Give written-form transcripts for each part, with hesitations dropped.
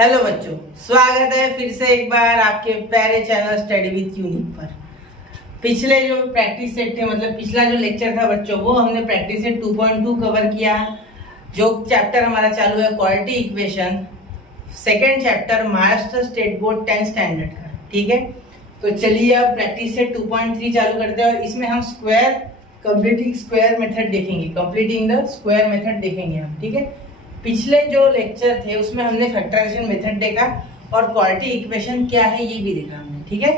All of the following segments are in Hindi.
हेलो बच्चों, स्वागत है फिर से एक बार आपके प्यारे चैनल स्टडी विद यूनिक पर। पिछले जो प्रैक्टिस सेट थे, मतलब पिछला जो लेक्चर था बच्चों, वो हमने प्रैक्टिस सेट 2.2 कवर किया। जो चैप्टर हमारा चालू है quadratic equation, second chapter Maharashtra state board 10th standard का। ठीक है, तो चलिए अब प्रैक्टिस सेट 2.3 चालू करते हैं और इसमें हम कंप्लीटिंग स्क्वायर मेथड देखेंगे, कंप्लीटिंग द स्क्वायर मेथड देखेंगे हम। ठीक है, पिछले जो लेक्चर थे उसमें हमने फैक्टराइजेशन मेथड देखा और क्वाड्रेटिक इक्वेशन क्या है ये भी देखा हमने। ठीक है,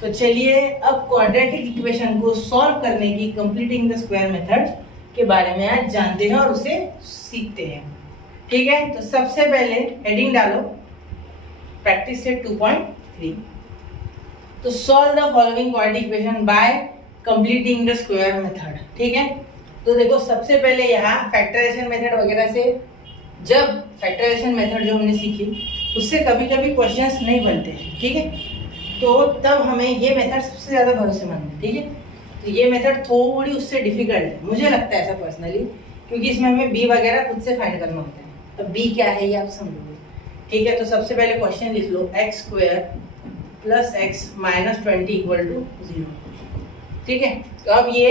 तो चलिए अब क्वाड्रेटिक इक्वेशन को सॉल्व करने की कंप्लीटिंग द स्क्वायर मेथड के बारे में आज जानते हैं और उसे सीखते हैं। ठीक है, तो सबसे पहले हेडिंग डालो प्रैक्टिस सेट 2.3। तो solve the following quadratic equation by completing the square method. ठीक है, तो देखो सबसे पहले यहाँ फैक्टराइजेशन मेथड वगैरह से, जब फैक्टराइजेशन मेथड जो हमने सीखी उससे कभी कभी क्वेश्चंस नहीं बनते हैं। ठीक है, तो तब हमें ये मेथड सबसे ज़्यादा भरोसेमंद है। ठीक है, तो ये मेथड थोड़ी उससे डिफिकल्ट है, मुझे लगता है ऐसा पर्सनली, क्योंकि इसमें हमें बी वगैरह खुद से फाइंड करना होता है। अब बी क्या है ये आप समझोगे। ठीक है, तो सबसे पहले क्वेश्चन लिख लो x² + x - 20 = 0। ठीक है, तो अब ये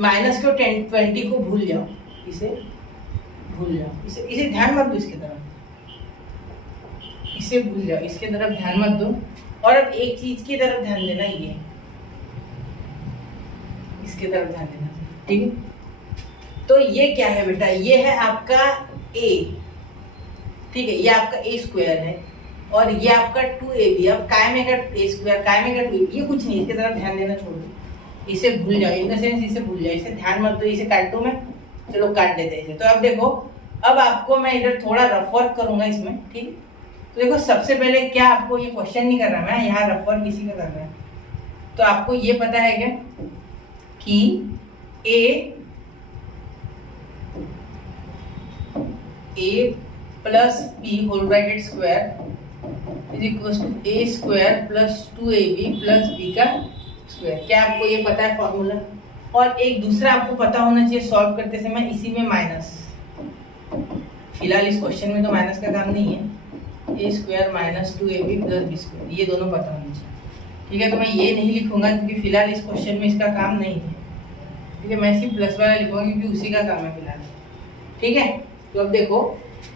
माइनस को 20 को भूल जाओ, इसे भूल जाओ, इसे ध्यान मत दो, इसके तरफ इसे भूल जाओ, इसके तरफ ध्यान मत दो। और अब एक चीज की तरफ ध्यान देना, ये इसके तरफ ध्यान देना। ठीक है, तो ये क्या है बेटा, ये है आपका a। ठीक है, ये आपका a² है और ये आपका 2ab। अब काय में का a², काय में का 2ab, ये कुछ नहीं, इसके तरफ ध्यान देना छोड़ दो, इसे भूल जाओ। इन द सेंस इसे भूल जाओ, इसे ध्यान मत दो। इसे काट दो, मैं चलो काट देते हैं इसे। तो अब देखो, अब आपको मैं इधर थोड़ा रफ वर्क करूंगा इसमें। ठीक है, तो देखो सबसे पहले क्या, आपको ये क्वेश्चन नहीं कर रहा मैं, यहाँ रफ वर्क किसी का कर रहा है। तो आपको ये पता है क्या कि a + b whole bracket square = a² + 2ab + b का स्क्वायर। क्या आपको ये पता है फॉर्मूला? और एक दूसरा आपको पता होना चाहिए सॉल्व करते समय, इसी में माइनस। फिलहाल इस क्वेश्चन में तो माइनस का काम नहीं है। a² - 2ab + b², ये दोनों पता होने चाहिए। ठीक है, तो मैं ये नहीं लिखूंगा क्योंकि फिलहाल इस क्वेश्चन में इसका काम नहीं है। ठीक है, मैं सिर्फ प्लस वाला लिखूंगा क्योंकि उसी का काम है फिलहाल। ठीक है, तो अब देखो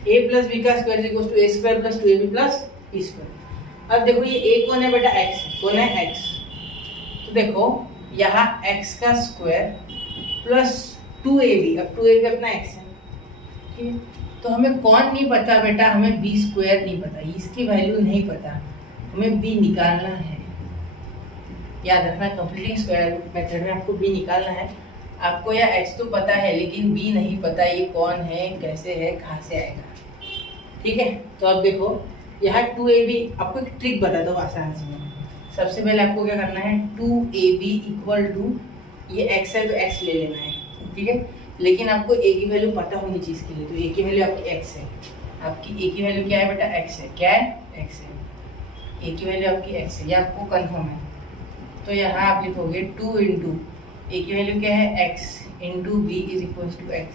a + b का स्क्वायर = a² + 2ab + b²। अब देखो ये a कौन है बेटा, x है। कौन है? x। तो देखो यहाँ x का स्क्वायर + 2ab, अब 2ab अपना x है। ठीक है, तो हमें कौन नहीं पता बेटा, हमें b² नहीं पता, इसकी वैल्यू नहीं पता, हमें b निकालना है। याद रखना, कंप्लीटिंग स्क्वायर मेथड में आपको b निकालना है। आपको यह x तो पता है लेकिन b नहीं पता, ये कौन है, कैसे है, कहाँ से आएगा। ठीक है, तो अब देखो यहाँ 2ab, आपको एक ट्रिक बता दो आसान से। सबसे पहले आपको क्या करना है, 2ab = ये x है तो x ले लेना है। ठीक है, लेकिन आपको a की वैल्यू पता होनी चाहिए इसके लिए। तो a की वैल्यू आपकी x है, आपकी a की वैल्यू क्या है बेटा, x है। क्या है? x है। a की वैल्यू आपकी x है, ये आपको कंफर्म है। तो यहाँ आप लिखोगे 2 × a की वैल्यू क्या है, x × b = x।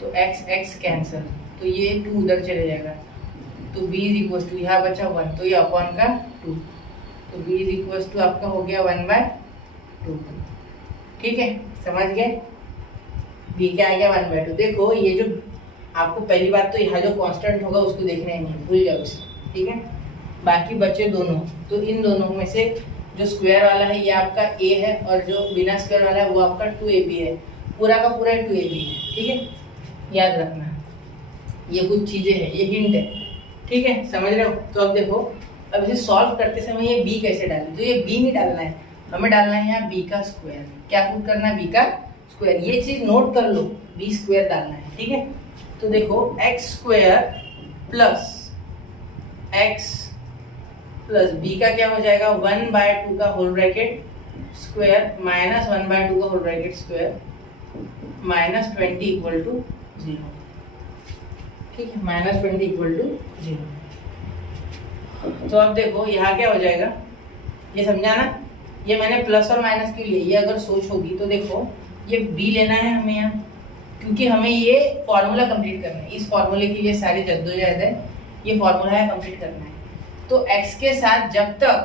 तो x कैंसिल, तो ये 2 उधर चले जाएगा, तो b = यहाँ बचा 1, तो ये अपॉन का 2, तो b = आपका हो गया 1/2। ठीक है, समझ गए? b क्या आ गया, 1/2। देखो ये जो आपको पहली बात तो यहाँ जो कांस्टेंट होगा उसको देखना ही नहीं, भूल जाओ उसे। ठीक है, बाकी बचे दोनों, तो इन दोनों में से जो स्क्वायर वाला है ये आपका a है और जो बिना स्क्वायर वाला है वो आपका 2ab है। पूरा का पूरा 2ab है। ठीक है, याद रखना, ये कुछ चीजें हैं, ये हिंट है। ठीक है, समझ रहे हो? तो अब देखो, अब इसे सॉल्व करते समय ये b कैसे डालें, तो ये b नहीं डालना है, हमें डालना है यहाँ b का स्क्वायर। क्या पुट करना है, b का स्क्वायर। ये चीज नोट कर लो, b² डालना है। ठीक है, तो देखो x² + x + b का क्या हो जाएगा, 1/2 का होल ब्रैकेट स्क्वायर - 1/2 का होल ब्रैकेट स्क्वायर - 20 = 0। ठीक है, -20 = 0। तो अब देखो यहाँ क्या हो जाएगा, ये समझा ना, ये मैंने प्लस और माइनस के लिए, ये अगर सोच होगी तो देखो ये b लेना है हमें यहाँ, क्योंकि हमें ये फॉर्मूला कंप्लीट करना है। इस फॉर्मूले के लिए सारी जद्दोजहद है, ये फॉर्मूला है, कंप्लीट करना है। तो x के साथ जब तक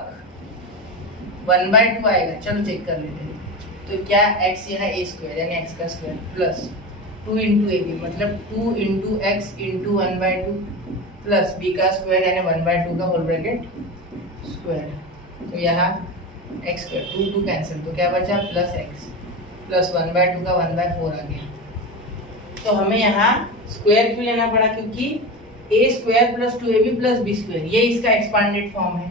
1/2 आएगा, चलो चेक कर लेते हैं। तो क्या x यहाँ a स्क्वायर यानी x का square plus 2 into a b, मतलब 2 into x into 1/2 plus b का स्क्वायर यानी 1/2 का होल ब्रैकेट स्क्वायर। तो यहाँ x स्क्वायर 2 2 कैंसिल, तो क्या बचा प्लस x प्लस 1/2 का 1/4 आ गया। तो हमें यहाँ स्क्वायर क्यों लेना पड़ा, क्योंकि a square plus 2ab plus b square ये इसका एक्सपांडेड फॉर्म है,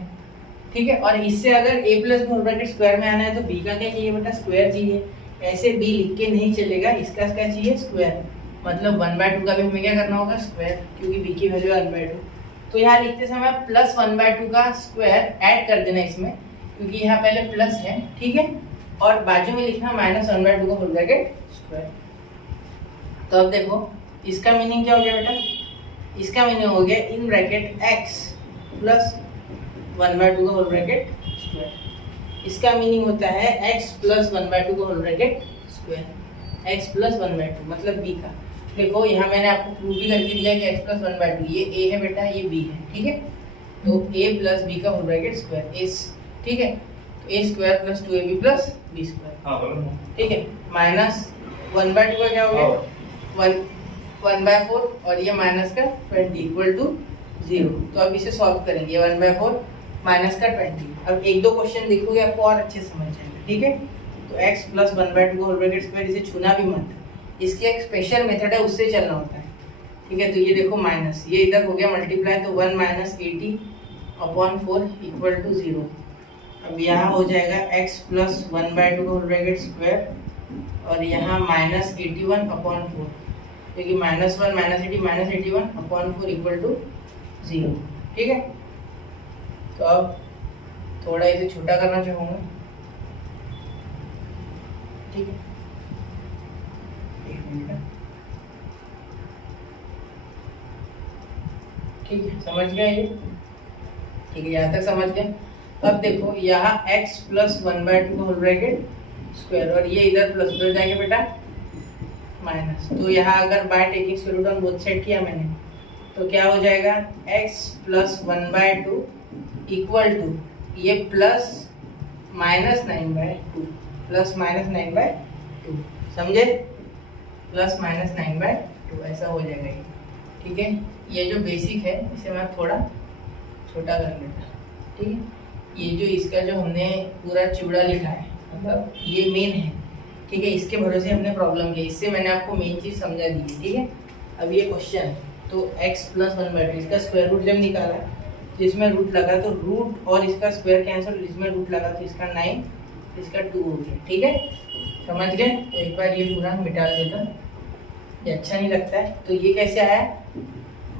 ठीक है। और इससे अगर a plus whole bracket square में आना है तो b का क्या चाहिए बेटा, स्क्वायर चाहिए। ऐसे b लिख के नहीं चलेगा, इसका क्या चाहिए, स्क्वायर। मतलब 1/2 का भी हमें क्या करना होगा, स्क्वायर, क्योंकि b की वैल्यू 1/2। तो यहाँ लिखते समय प्लस 1/2 का स्क्वायर ऐड कर देना इसमें, क्योंकि यहाँ पहले प्लस है, ठीक है। और बाजू में लिखना माइनस 1/2 का होल ब्रैकेट स्क्वायर। तो अब देखो इसका मीनिंग क्या हो गया बेटा, इसका मीनिंग हो गया इन ब्रैकेट x प्लस 1/2 का होल ब्रैकेट स्क्वायर। इसका मीनिंग होता है x प्लस 1/2 का whole bracket square, x plus 1/2 मतलब b का। देखो यहाँ मैंने आपको प्रूव भी करके दिया कि x प्लस 1/2 ये a है बेटा, ये b है, ठीक है। तो a प्लस b का होल ब्रैकेट स्क्वायर इस, ठीक है। तो a square plus 2ab plus b square, ठीक है। माइनस 1/2 का क्या हो गया 1/4 और ये माइनस का 20 इक्वल टू 0। तो अब इसे सॉल्व करेंगे, 1/4 माइनस का 20। अब एक दो क्वेश्चन देखोगे आपको और अच्छे समझ जाएगा, ठीक है। तो x प्लस 1/2 का होल ब्रैकेट स्क्वायर, इसे छूना भी मत, इसकी एक स्पेशल मेथड है, उससे चलना होता है, ठीक है। तो ये देखो माइनस, ये इधर हो गया मल्टीप्लाई, तो 1 माइनस 80/4 इक्वल टू 0। अब यहाँ हो जाएगा x प्लस 1/2 का होल ब्रैकेट स्क्वायर और यहाँ माइनस 81/4, क्योंकि -1 -80 -81/4 इक्वल टू 0, ठीक है। तो अब थोड़ा इसे छोटा करना चाहूँगा, ठीक है। ठीक है, समझ गया ये, ठीक है, यहाँ तक समझ गए। तो अब देखो यहाँ x प्लस 1/2 का होल ब्रैकेट स्क्वायर और ये इधर प्लस उधर जाएंगे बेटा माइनस। तो यहाँ अगर by taking square root on both side किया मैंने, तो क्या हो जाएगा x प्लस 1/2 इक्वल टू ये प्लस माइनस 9/2 प्लस माइनस 9/2, समझे, प्लस माइनस 9/2 ऐसा हो जाएगा ये, ठीक है। ये जो बेसिक है इसे मैं थोड़ा छोटा कर लेता, ठीक है। ये जो इसका जो हमने पूरा चिवड़ा लिखा है, मतलब ये मेन है, ठीक है। इसके भरोसे हमने प्रॉब्लम किया, इससे मैंने आपको मेन चीज़ समझा दी है, ठीक है। अब ये क्वेश्चन है, तो x प्लस 1/2 इसका स्क्वायर रूट जब निकाला तो इसमें रूट लगा, तो रूट और इसका स्क्वायर कैंसिल, इसमें रूट लगा तो इसका 9 इसका 2 हो गया, ठीक है, समझ गए। तो एक बार ये पूरा मिटा देता, ये अच्छा नहीं लगता है। तो ये कैसे आया,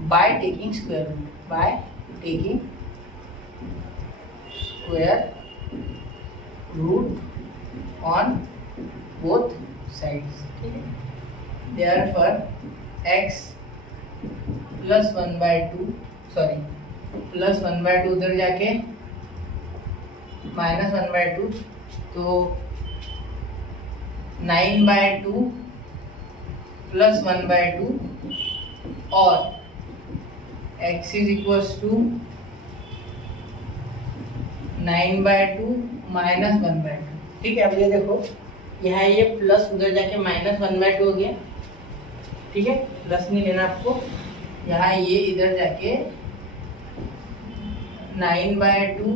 by taking square root, by taking square root on both sides, ठीक है। Therefore x plus 1/2 sorry plus 1/2 उधर जाके माइनस 1/2, तो 9/2 प्लस 1/2 और x is equals to 9/2 minus 1/2, ठीक है। अब ये देखो यहाँ ये प्लस उधर जाके माइनस 1/2 हो गया, ठीक है, प्लस नहीं लेना आपको। यहाँ ये इधर जाके 9/2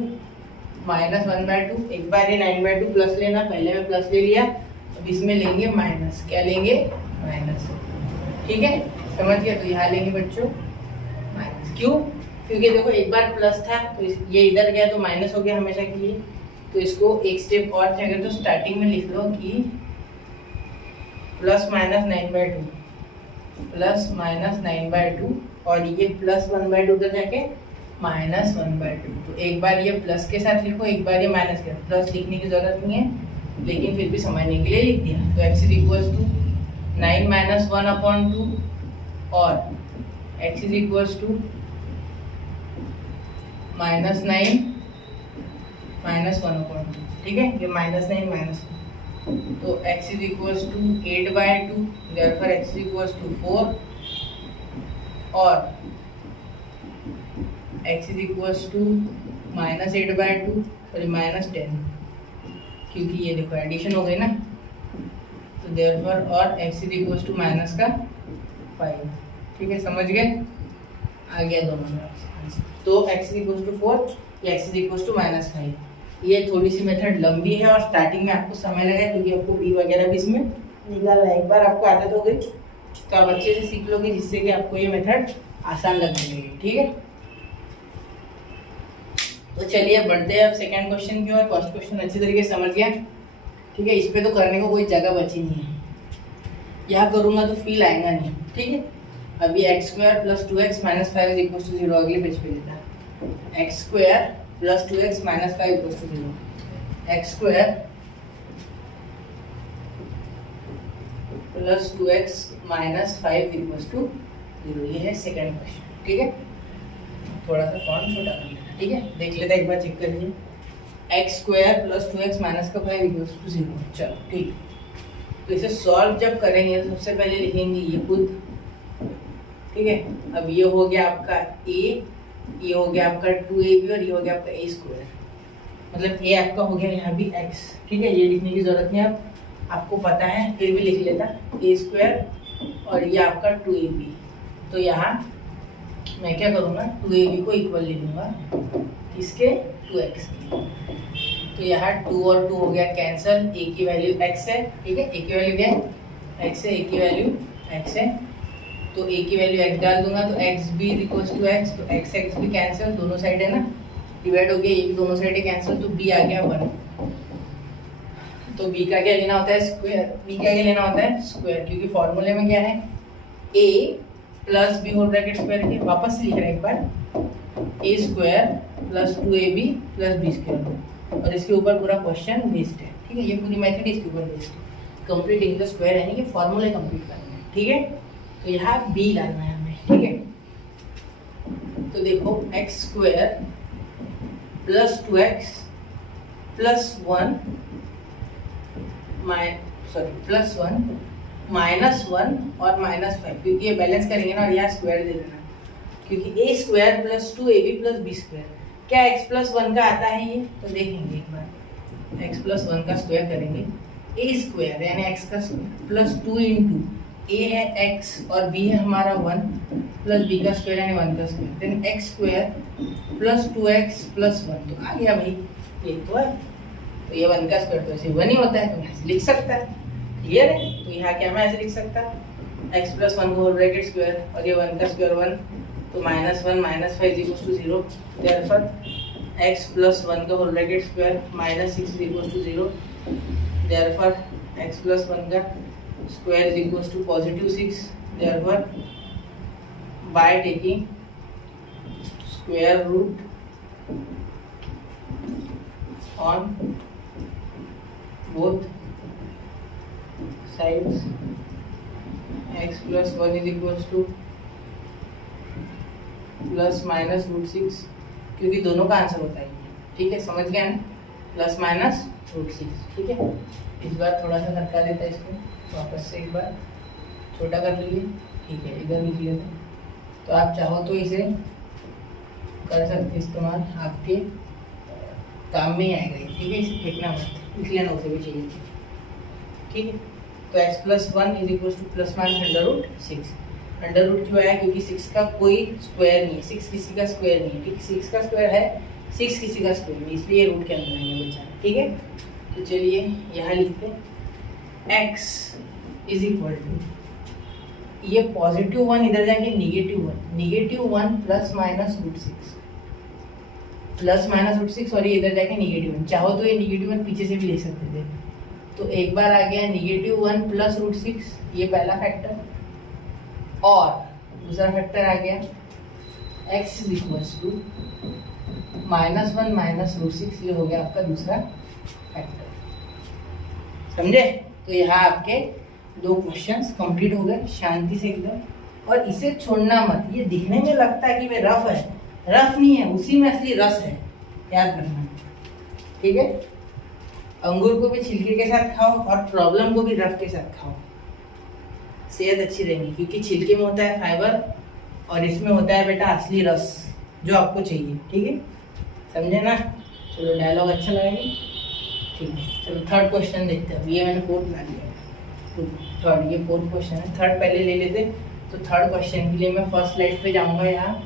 माइनस 1/2, एक बार ये 9/2 प्लस लेना, पहले में प्लस ले लिया, अब इसमें लेंगे माइनस, क्या लेंगे माइनस, ठीक है, समझ गया। तो यहाँ लेंगे बच्चों माइनस, क्यों, क्योंकि देखो एक बार प्लस था तो ये इधर गया तो माइनस हो गया हमेशा के लिए। तो इसको एक स्टेप और क्या करते हो, स्टार्टिंग में लिख लो कि प्लस माइनस 9/2 प्लस माइनस 9/2 और ये प्लस 1/2 उधर जाके माइनस 1/2। तो एक बार ये प्लस के साथ लिखो, एक बार ये माइनस के साथ, प्लस लिखने की जरूरत नहीं है लेकिन फिर भी समझने के लिए लिख दिया। तो x is equals to 9 minus 1/2 और x is equals to minus 9 minus 1/2, ठीक है, ये माइनस 9 माइनस 1, तो x is equals to 8/2, therefore x is equals to 4 और x is equals to -8/2 sorry -10, क्योंकि ये देखो एडिशन हो गई ना, तो देयरफॉर और x इज इक्वल्स टू -5। ठीक है, समझ गए, आ गया दोनों में आंसर। तो x इज इक्वल्स टू 4 या x इज इक्वल्स टू -5। ये थोड़ी सी मेथड लंबी है और स्टार्टिंग में आपको समय लगेगा, क्योंकि आपको b वगैरह भी इसमें निकालना है। एक बार आपको आदत हो गई तो आप अच्छे से सीख लोगे, जिससे कि आपको ये मेथड आसान लगने लगेगी। ठीक है, तो चलिए बढ़ते हैं अब सेकंड क्वेश्चन की ओर। फर्स्ट क्वेश्चन अच्छी तरीके से समझ गया। ठीक है, इस पे तो करने को कोई जगह बची नहीं है, यहाँ करूँगा तो फील आएगा नहीं। ठीक है, अभी x² + 2x - 5 = 0 अगले पेज पे लेता है। x² + 2x - 5 = 0, x² + 2x - 5 = 0। ये है सेकंड क्वेश्चन। ठीक है, थोड़ा सा फॉन्ट छोटा कर लेना। ठीक है, देख लेते हैं, एक बार चेक कर लीजिए। x² + 2x - 5 = 0। चलो ठीक, तो इसे सॉल्व जब करेंगे तो सबसे पहले लिखेंगे ये खुद। ठीक है, अब ये हो गया आपका a, ये हो गया आपका 2ab और ये हो गया आपका a²। मतलब a आपका हो गया यहाँ भी x। ठीक है, ये लिखने की जरूरत नहीं, आपको पता है, फिर भी लिख लेता a² और ये आपका 2ab। तो यहाँ मैं क्या करूँगा, 2ab को इक्वल ले लूँगा इसके 2x की। तो यहाँ 2 और 2 हो गया कैंसल, a की वैल्यू x है। ठीक है, a की वैल्यू क्या है, x है, a की वैल्यू x है, तो a की वैल्यू x डाल दूंगा तो x भी इक्वल्स टू x, तो x x भी कैंसिल, दोनों साइड है ना डिवाइड हो गया, ये भी दोनों साइड है कैंसिल, तो b आ गया 1। तो b का क्या लेना होता है, स्क्वायर। b का क्या लेना होता है, स्क्वायर, क्योंकि फॉर्मूले में क्या है a + b whole bracket square के, वापस से लिख रहे हैं एक बार, a² + 2ab + b², और इसके ऊपर पूरा क्वेश्चन बेस्ड है। ठीक है, ये पूरी मेथड इसके ऊपर बेस्ड है, कंप्लीट इन द स्क्वायर, यानी कि फॉर्मूले कंप्लीट करना है। ठीक है, तो यहाँ b डालना है हमें। ठीक है, तो देखो x² + 2x + 1 -1 और -5, क्योंकि ये बैलेंस करेंगे ना, और यहाँ स्क्वायर दे देना, क्योंकि a² + 2ab + b²। क्या x + 1 का आता है ये, तो देखेंगे एक बार, x + 1 का स्क्वायर करेंगे, a² यानी x का स्क्वायर + 2 × a है x और b है हमारा 1 + b का स्क्वायर यानी 1 का स्क्वायर, देन x² + 2x + 1, तो आ गया भाई, ये तो है, तो ये 1 का स्क्वायर तो ऐसे 1 ही होता है, तो मैं ऐसे लिख सकता है। क्लियर है, तो यहाँ क्या मैं ऐसे लिख सकता, x + 1 होल ब्रैकेट स्क्वायर और ये 1 का स्क्वायर 1, तो -1 - 5 = 0, देयरफॉर x + 1 का whole bracket square -6 = 0, therefore x + 1 का square is equals to +6, therefore by taking square root on both sides, x + 1 is equals to ±√6, क्योंकि दोनों का आंसर होता है। ठीक है, समझ गया ना, ±√6। ठीक है, इस बार थोड़ा सा धक्का देता है इसको, वापस से एक बार छोटा कर लीजिए। ठीक है, इधर लिख लेते हैं, तो आप चाहो तो इसे कर सकते इस्तेमाल, आपके काम में ही आएगा। ठीक है, इसे फेंकना मत, लिख लेना उसे भी चाहिए। ठीक है, तो x + 1 = ±√6। अंडर क्यों आया, क्योंकि 6 का कोई स्क्वायर नहीं है, 6 किसी का स्क्वायर नहीं है। ठीक है, 6 का स्क्वायर है, 6 किसी का स्क्वायर नहीं, इसलिए रूट के अंदर आएंगे बच्चा। ठीक है, तो चलिए यहाँ लिखते हैं x इज इक्वल टू, ये +1 इधर जाके -1 ±√6 और ये इधर जाके -1, चाहो तो ये -1 पीछे से भी ले सकते थे। तो एक बार आ गया -1 +√6, ये पहला फैक्टर, और दूसरा फैक्टर आ गया x इज इक्वल टू -1 -√6, ये हो गया आपका दूसरा फैक्टर। समझे, तो यहाँ आपके 2 क्वेश्चंस कंप्लीट हो गए शांति से एकदम। और इसे छोड़ना मत, ये दिखने में लगता है कि वे रफ है, रफ नहीं है, उसी में असली रस है, याद रखना। ठीक है, अंगूर को भी छिलके के साथ खाओ और प्रॉब्लम को भी रफ के साथ खाओ, सेहत अच्छी रहेगी, क्योंकि छिलके में होता है फाइबर और इसमें होता है बेटा असली रस। जो आपको चाहिए, ठीक है, समझे ना। चलो डायलॉग अच्छा लगेगा, ठीक है। चलो थर्ड क्वेश्चन देखते हैं। ये मैंने फोर्थ ला लिया, तो थर्ड, ये फोर्थ क्वेश्चन है, थर्ड पहले ले लेते। तो थर्ड क्वेश्चन के लिए मैं फर्स्ट स्लाइड पे जाऊंगा यहाँ।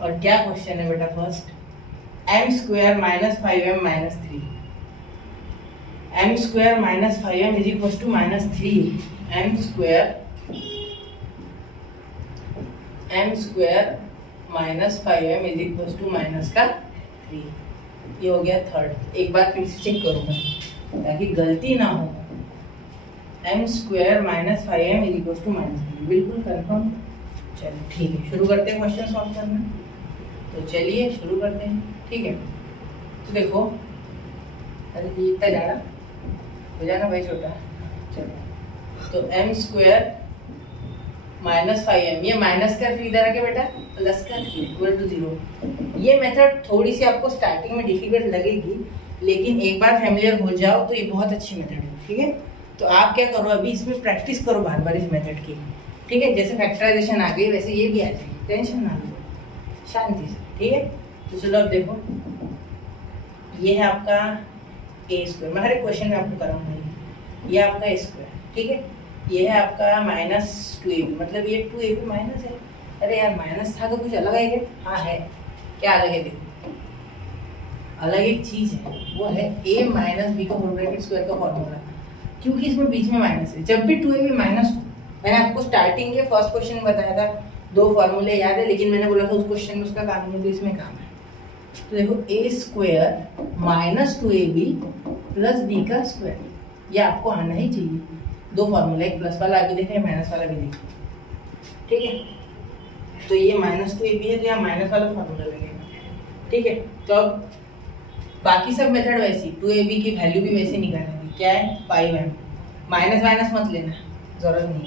और क्या क्वेश्चन है बेटा, first m square minus 5m minus 3, m square minus 5m is equal to minus 3, m square minus 5m is equal to minus का 3। ये हो गया थर्ड। एक बार फिर से चेक करूँगा ताकि गलती ना हो। m square minus 5m is equal to minus 3, बिल्कुल कंफर्म। चलिए ठीक है, शुरू करते हैं क्वेश्चन सॉल्व करना। तो चलिए शुरू करते हैं, ठीक है। तो देखो, अरे ये इतना ज़्यादा हो जाना भाई, छोटा। चलो तो m स्क्वायर माइनस 5m, ये माइनस का 3 इधर आके बेटा प्लस का 3 इक्वल टू 0। ये मेथड थोड़ी सी आपको स्टार्टिंग में डिफिकल्ट लगेगी, लेकिन एक बार फैमिलियर हो जाओ तो ये बहुत अच्छी मेथड है, ठीक है। तो आप क्या करो, अभी इसमें प्रैक्टिस करो बार बार इस मेथड की, ठीक है। जैसे फैक्टराइजेशन आ गई वैसे ये भी आ जाएगी, टेंशन ना लो, शांति से, ठीक है। तो चलो अब देखो, ये है आपका ए स्क्वायर, मैं हर एक क्वेश्चन में आपको कराऊंगा। ये आपका ए स्क्वायर, ठीक है। ये है आपका माइनस 2ab, मतलब ये 2ab माइनस है। अरे यार माइनस था तो कुछ अलग है क्या? हाँ है। क्या अलग है? देखो अलग एक चीज है, वो है a माइनस बी का होल ब्रैकेट स्क्वायर का फॉर्मूला, क्योंकि इसमें बीच में माइनस है। जब भी 2ab माइनस हो, मैंने आपको स्टार्टिंग के फर्स्ट क्वेश्चन में बताया था, 2 फॉर्मूले याद है, लेकिन मैंने बोला था उस क्वेश्चन में उसका काम नहीं, तो इसमें काम है। तो देखो a square minus 2ab plus b का स्क्वायर, ये आपको आना ही चाहिए। 2 फॉर्मूला, एक प्लस वाला आगे देखें, माइनस वाला भी देखें, ठीक है। तो ये माइनस 2ab है, तो यहाँ माइनस वाला फॉर्मूला लगेगा, ठीक है। तो अब बाकी सब मेथड वैसी, 2ab की वैल्यू भी वैसे निकालेंगे। क्या है? 5m, माइनस माइनस मत लेना, जरूरत नहीं है,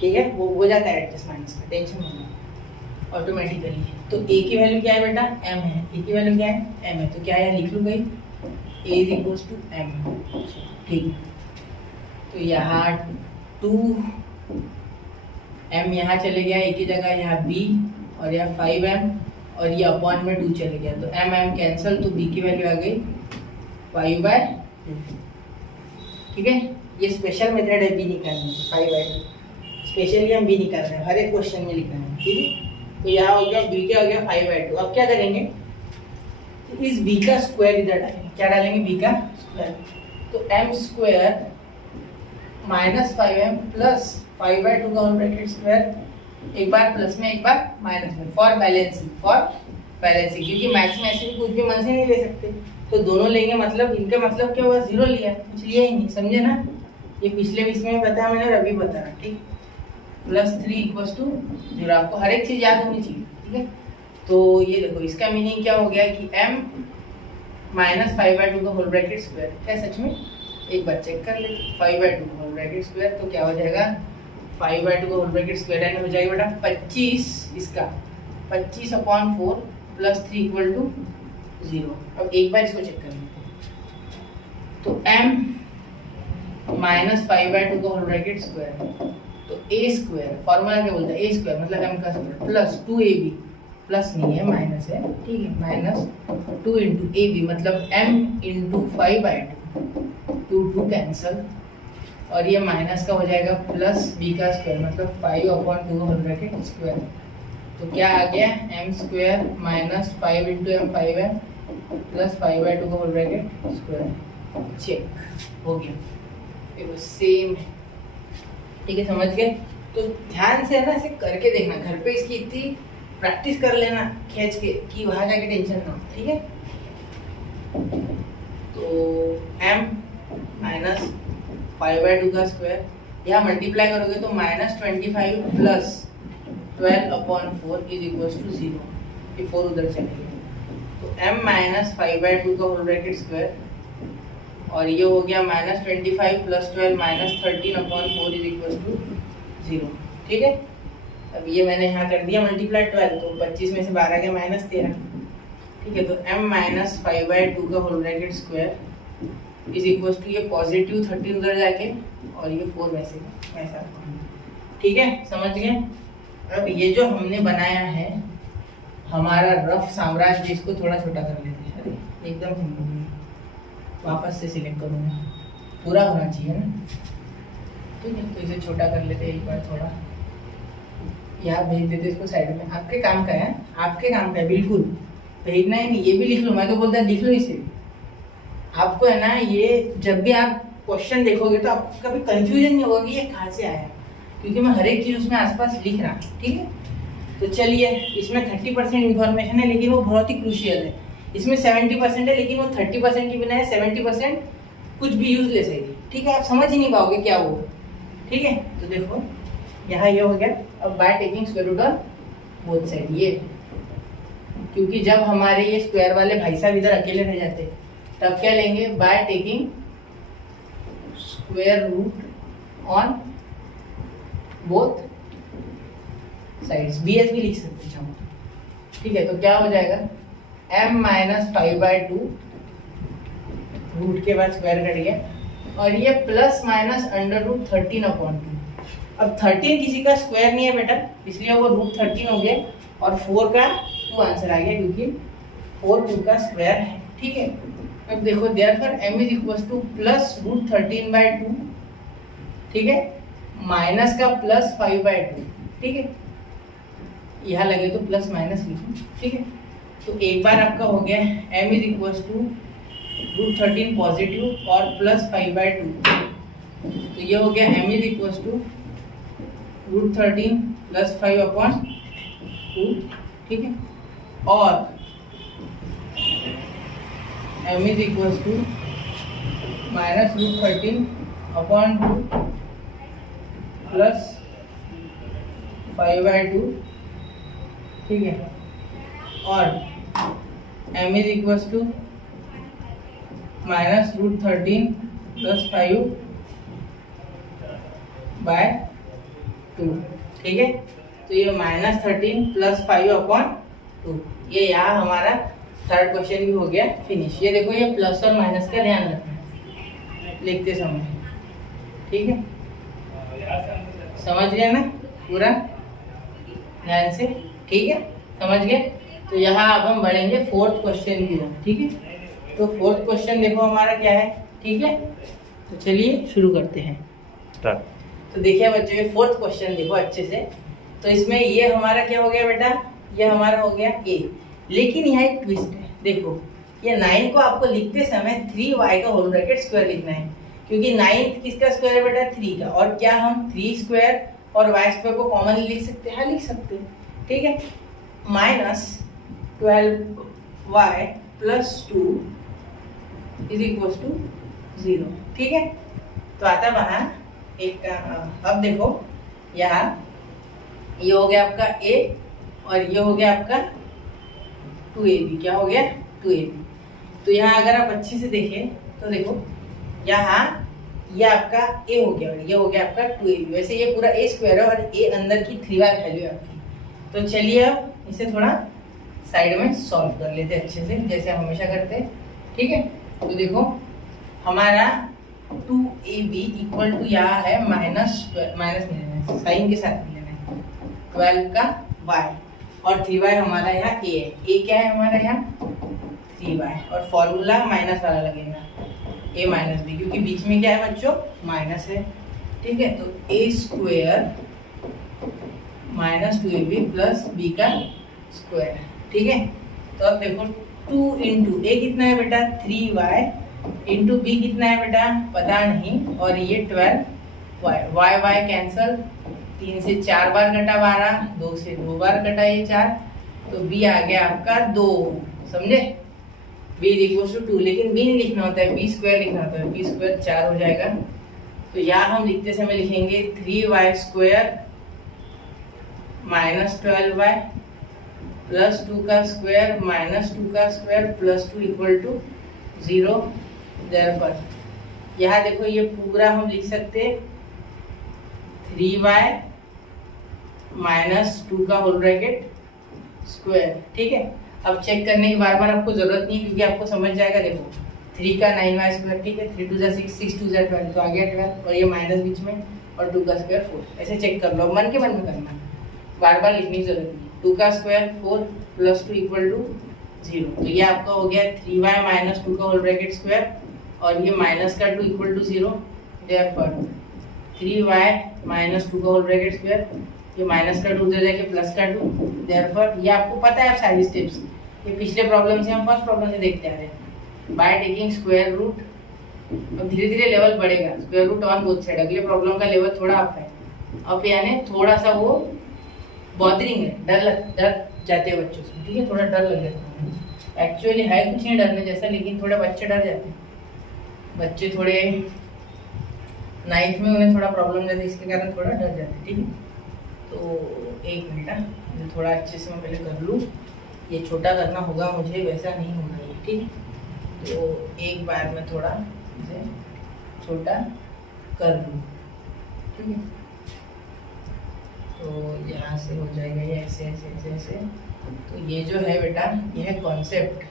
ठीक है। वो हो जाता है एडजस्ट माइनस का, टेंशन नहीं है ऑटोमेटिकली। तो a की वैल्यू क्या है बेटा? m है। a की वैल्यू क्या है? m है। तो क्या है, लिख लूँ भाई, a is equal to m, ठीक है। तो यहाँ 2m यहाँ चले गया, एक ही जगह यहाँ b, और यहाँ 5m, और ये अपॉन में 2 चले गया, तो m कैंसिल, तो b की वैल्यू आ गई 5/2, ठीक है। ये स्पेशल मेथड है b निकालने की, 5/2 स्पेशली हम b निकाल रहे हैं, हर एक क्वेश्चन में लिखा है, ठीक है। तो यहाँ हो गया b क्या हो गया 5/2। अब क्या करेंगे, इस b का स्क्वायर इधर डालेंगे। क्या डालेंगे? b का स्क्वायर। तो m square minus 5m plus 5/2 का होल ब्रैकेट स्क्वायर, एक बार प्लस में एक बार माइनस में, फॉर बैलेंसिंग, क्योंकि मैथ्स में ऐसे भी कुछ भी मन से नहीं ले सकते, तो दोनों लेंगे, मतलब इनका मतलब क्या हुआ, 0 लिया, कुछ लिया ही नहीं, समझे ना। ये पिछले इसमें बताया मैंने और अभी बताया, ठीक। प्लस 3 इक्वल टू 0, आपको हर एक चीज याद होनी चाहिए, ठीक है। तो ये देखो, इसका मीनिंग क्या हो गया कि m माइनस 5/2 का होल ब्रैकेट स्क्वायर, क्या सच में? एक बार चेक कर ले, 5/2 का होल ब्रैकेट स्क्वायर, तो क्या हो जाएगा, 5/2 का होल ब्रैकेट स्क्वायर एंड हो जाएगा बेटा 25, इसका 25/4 प्लस 3 इक्वल टू 0। अब एक बार इसको चेक कर लेते हैं। तो m माइनस 5/2 का होल ब्रैकेट स्क्वायर, तो a स्क्वायर, फॉर्मूला क्या बोलता है, a स्क्वायर मतलब m का स्क्वायर प्लस 2ab, प्लस नहीं है माइनस है, ठीक है, माइनस 2 इंटू ab मतलब m इंटू 5/2, 2 कैंसल, और ये माइनस का हो जाएगा प्लस b का स्क्वायर मतलब 5/2 होल ब्रैकेट स्क्वायर। तो क्या आ गया, m square minus 5 into m 5m plus 5/2 का होल ब्रैकेट स्क्वायर। चेक हो गया, देखो सेम है, ठीक है, समझ गए। तो ध्यान से है ना, इसे करके देखना, घर पे इसकी इतनी प्रैक्टिस कर लेना खींच के कि वहां जाके टेंशन ना हो, ठीक है। तो m माइनस 5/2 का स्क्वायर, यहाँ मल्टीप्लाई करोगे तो minus 25 plus 12/4 is equal to 0, ये 4 उधर चले गए। तो m माइनस 5/2 का होल ब्रैकेट स्क्वायर, और ये हो गया minus 25 plus 12 minus 13/4 is equal to 0, ठीक है। अब ये मैंने यहाँ कर दिया मल्टीप्लाई 12, तो 25 में से 12 गया माइनस 13, ठीक है। तो m माइनस 5/2 का whole bracket square is equal to, ये पॉजिटिव 13 उधर जाके, और ये 4 वैसे ऐसा, ठीक है, समझ गए। अब ये जो हमने बनाया है, हमारा रफ साम्राज्य, इसको थोड़ा छोटा कर लेते हैं। अरे एकदम वापस से सिलेक्ट करूँगा, पूरा होना चाहिए ना, ठीक है। तो इसे छोटा कर लेते हैं एक बार थोड़ा, यहाँ भेज देते इसको साइड में। आपके काम का है, आपके काम का है, बिल्कुल भेजना ही नहीं। ये भी लिख लो, मैं तो बोलता लिख लो इसे। आपको है ना, ये जब भी आप क्वेश्चन देखोगे तो आपको कभी कंफ्यूजन नहीं होगा कि ये कहाँ से आया, क्योंकि मैं हर एक चीज़ उसमें आसपास लिख रहा हूँ, ठीक है। तो चलिए, इसमें 30% इन्फॉर्मेशन है लेकिन वो बहुत ही क्रूशियल है। इसमें 70% है लेकिन वो 30% की बिना है, 70% कुछ भी यूजलेस है, ठीक है। आप समझ ही नहीं पाओगे क्या वो, ठीक है। तो देखो यहाँ ये हो गया। अब by taking square root on both side, ये क्योंकि जब हमारे ये स्क्वायर वाले भाई साहब इधर अकेले रह जाते तब क्या लेंगे, by taking square root on both sides, BS भी लिख सकते हैं, ठीक है। तो क्या हो जाएगा, m माइनस 5/2 रूट के बाद स्क्वायर कट गया, और ये प्लस माइनस √13/2। अब 13 किसी का स्क्वायर नहीं है बेटा, इसलिए वो √13 हो गया, और 4 का 2 आंसर आ गया, क्योंकि 4 2 का स्क्वायर है, ठीक है। अब देखो, therefore m is equal two plus √13/2, ठीक है, माइनस का प्लस 5/2, ठीक है। यहाँ लगे तो प्लस माइनस लिखो, ठीक है। तो एक बार आपका हो गया m is equal to √13 positive और प्लस 5/2, तो ये हो गया m is equal to √13 plus 5/2, ठीक है। और m is equal to minus √13/2 plus 5/2, ठीक है। और m is equal to minus √13 plus 5/2, ठीक है। तो ये -13 प्लस 5/2, ये यहाँ हमारा थर्ड क्वेश्चन भी हो गया फिनिश। ये देखो, ये प्लस और माइनस का ध्यान रखना लिखते समय, ठीक है। समझ गया ना पूरा ध्यान से, ठीक है, समझ गए। तो यहाँ अब हम बढ़ेंगे फोर्थ क्वेश्चन की तरफ, ठीक है। तो फोर्थ क्वेश्चन देखो हमारा क्या है, ठीक है। तो चलिए शुरू करते हैं। तो देखिए बच्चों, ये फोर्थ क्वेश्चन देखो अच्छे से। तो इसमें ये हमारा क्या हो गया बेटा, ये हमारा हो गया a, लेकिन यहाँ एक ट्विस्ट है। देखो, ये 9 को आपको लिखते समय 3y का होल ब्रैकेट स्क्वायर लिखना है, क्योंकि 9 किसका स्क्वायर है बेटा, 3 का। और क्या हम 3 स्क्वायर और y स्क्वायर को कॉमन लिख सकते हैं, हाँ लिख सकते हैं, ठीक है। Minus 12y plus 2 is equal to 0, ठीक है। तो आता वहाँ एक, अब देखो यहाँ ये हो गया आपका a और ये हो गया आपका 2ab, क्या हो गया 2ab। तो यहाँ अगर आप अच्छे से देखें तो देखो, यहाँ ये आपका a हो गया और ये हो गया आपका 2ab। वैसे ये पूरा a स्क्वायर है और a अंदर की 3y वैल्यू है आपकी। तो चलिए अब इसे थोड़ा साइड में सॉल्व कर लेते हैं अच्छे से, जैसे हम हमेशा करते हैं, ठीक है। तो देखो हमारा 2ab इक्वल टू यहाँ है माइनस नहीं लेना है, साइन के साथ लेना है, 12 का y, और 3y हमारा यहाँ a है। a क्या है हमारा यहाँ 3y, और फॉर्मूला माइनस वाला लगेगा a माइनस b, क्योंकि बीच में क्या है बच्चों, माइनस है, ठीक है। तो a square minus 2ab plus b का स्क्वायर, ठीक है। तो अब देखो 2 इंटू a कितना है बेटा 3y, इंटू b कितना है बेटा पता नहीं, और ये 12y, y कैंसल, 3 से 4 बार कटा 12, 2 से 2 बार कटा ये 4, तो b आ गया आपका 2, समझे। b इज इक्वल टू 2, लेकिन b नहीं लिखना होता है, b स्क्वायर लिखना होता है, b स्क्वायर 4 हो जाएगा। तो यहाँ हम लिखते समय लिखेंगे 3y square minus 12y plus 2 का स्क्वायर माइनस 2 का square plus 2 equal to 0। Therefore यहाँ देखो, ये पूरा हम लिख सकते हैं 3y माइनस 2 का होल ब्रैकेट स्क्वायर, ठीक है। अब चेक करने की बार बार आपको जरूरत नहीं, क्योंकि आपको समझ जाएगा। देखो 3 का 9y स्क्वायर, ठीक है, 3 2 6, 6 2 12, तो आ गया 12, और ये माइनस बीच में, और 2 का स्क्वायर 4। ऐसे चेक कर लो, मन के मन में करना, बार बार लिखने की जरूरत नहीं, 2 का स्क्वायर 4 प्लस 2 इक्वल टू 0। तो ये आपका हो गया 3y माइनस 2 का होल ब्रैकेट स्क्वायर और ये माइनस का 2 equal to 0। Therefore 3y minus 2 का होल ब्रैकेट स्क्वायर, ये माइनस का 2 उधर जाके प्लस का 2। देयरफॉर ये आपको पता है सारी स्टेप्स, ये पिछले प्रॉब्लम से हम फर्स्ट प्रॉब्लम से देखते आ रहे हैं। बाय टेकिंग स्क्वायर रूट, अब धीरे धीरे लेवल बढ़ेगा, square root on both side. अगले प्रॉब्लम का लेवल थोड़ा अप है, अब यानी थोड़ा सा वो बॉदरिंग है, डर जाते हैं बच्चों से, ठीक है, थोड़ा डर लग जाता है। एक्चुअली है कुछ नहीं डरने जैसा, लेकिन थोड़े बच्चे डर जाते हैं। बच्चे थोड़े 9th में उन्हें थोड़ा प्रॉब्लम जाती है, इसके कारण थोड़ा डर जाते हैं, ठीक है। तो एक मिनट, थोड़ा अच्छे से मैं पहले कर लूँ, ये छोटा करना होगा मुझे, वैसा नहीं होना है, ठीक है। तो एक बार में थोड़ा इसे छोटा कर लूँ, ठीक है। तो यहाँ से हो जाएगा ये ऐसे ऐसे ऐसे ऐसे। तो ये जो है बेटा, ये है कॉन्सेप्ट,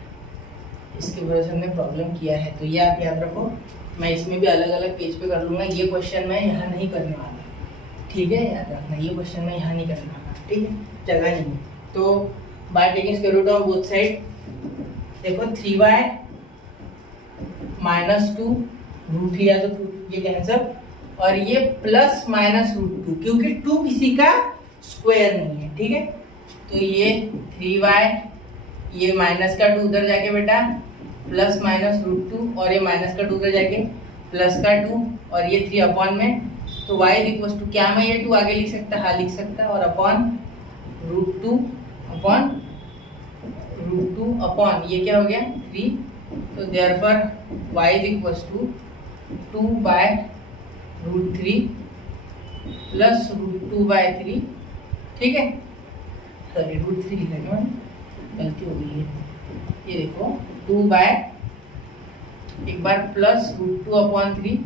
इसकी वजह से हमने प्रॉब्लम किया है। तो ये आप याद रखो, मैं इसमें भी अलग अलग पेज पे कर लूँगा। ये क्वेश्चन मैं यहाँ नहीं करने वाला, ठीक है, याद रखना, ये क्वेश्चन मैं यहाँ नहीं करने वाला, ठीक है, जगह नहीं। तो by taking square root of both side, देखो 3y माइनस 2 रूट लिया तो 2 ये कैंसल, और ये प्लस माइनस रूट 2, क्योंकि 2 किसी का स्क्वायर नहीं है, ठीक है। तो ये 3y, ये माइनस का 2 उधर जाके बेटा प्लस माइनस रूट 2, और ये माइनस का 2 उधर जाके प्लस का 2, और ये 3 अपॉन में। तो y इक्वल टू, क्या मैं ये 2 आगे लिख सकता? हाँ लिख सकता, और upon root 2 upon root 2 upon ये क्या हो गया 3। तो therefore y equal to 2 by root 3 plus root 2 by 3, ठीक है। सॉरी रूट 3 लिखा है, गलती हो गई है। ये देखो 2 बाय, एक बार प्लस रूट 2 अपॉन 3,